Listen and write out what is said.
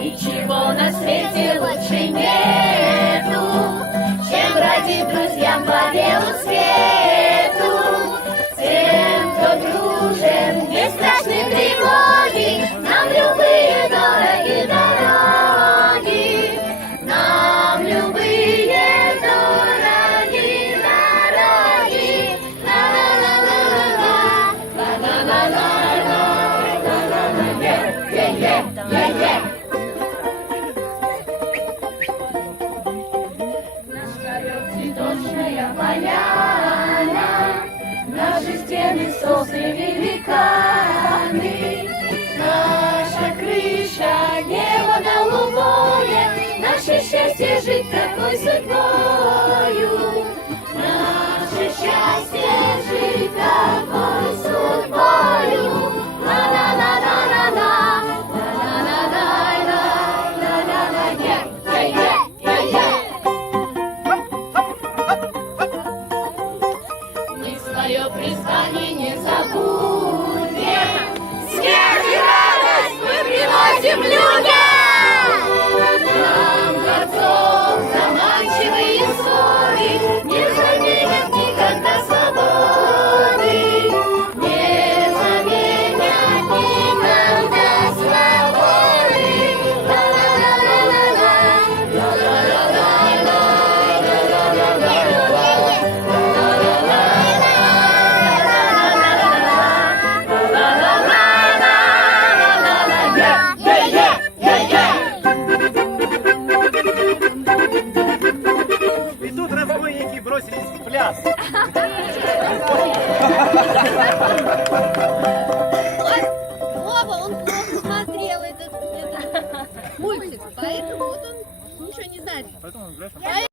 Ничего на свете лучше нету, чем бродить друзьям по белу свету. Тем, кто дружен, не страшны тревоги, нам любые дороги дороги, нам любые дороги дороги. Ла-ла-ла-ла-ла-ла, ла-ла-ла-ла-ла-ла-ла-ла-ла. Цветочная поляна, наши стены сосны великаны, наша крыша небо голубое, наше счастье жить такой судьбою, наше счастье жить такой судьбою. Ла-ла-ла-ла-ла-ла, ла-ла-ла-ла-ла-ла-ла-ла, свое призвание не забудем. Смех и радость мы приносим людям. Нам горцов заманчивые своды не заменят никогда свободы. Не заменят никогда свободы. Ла-ла-ла-ла-ла-ла, И тут разбойники бросились в пляс. Вова, он плохо смотрел этот мультик, поэтому вот он ничего не знает.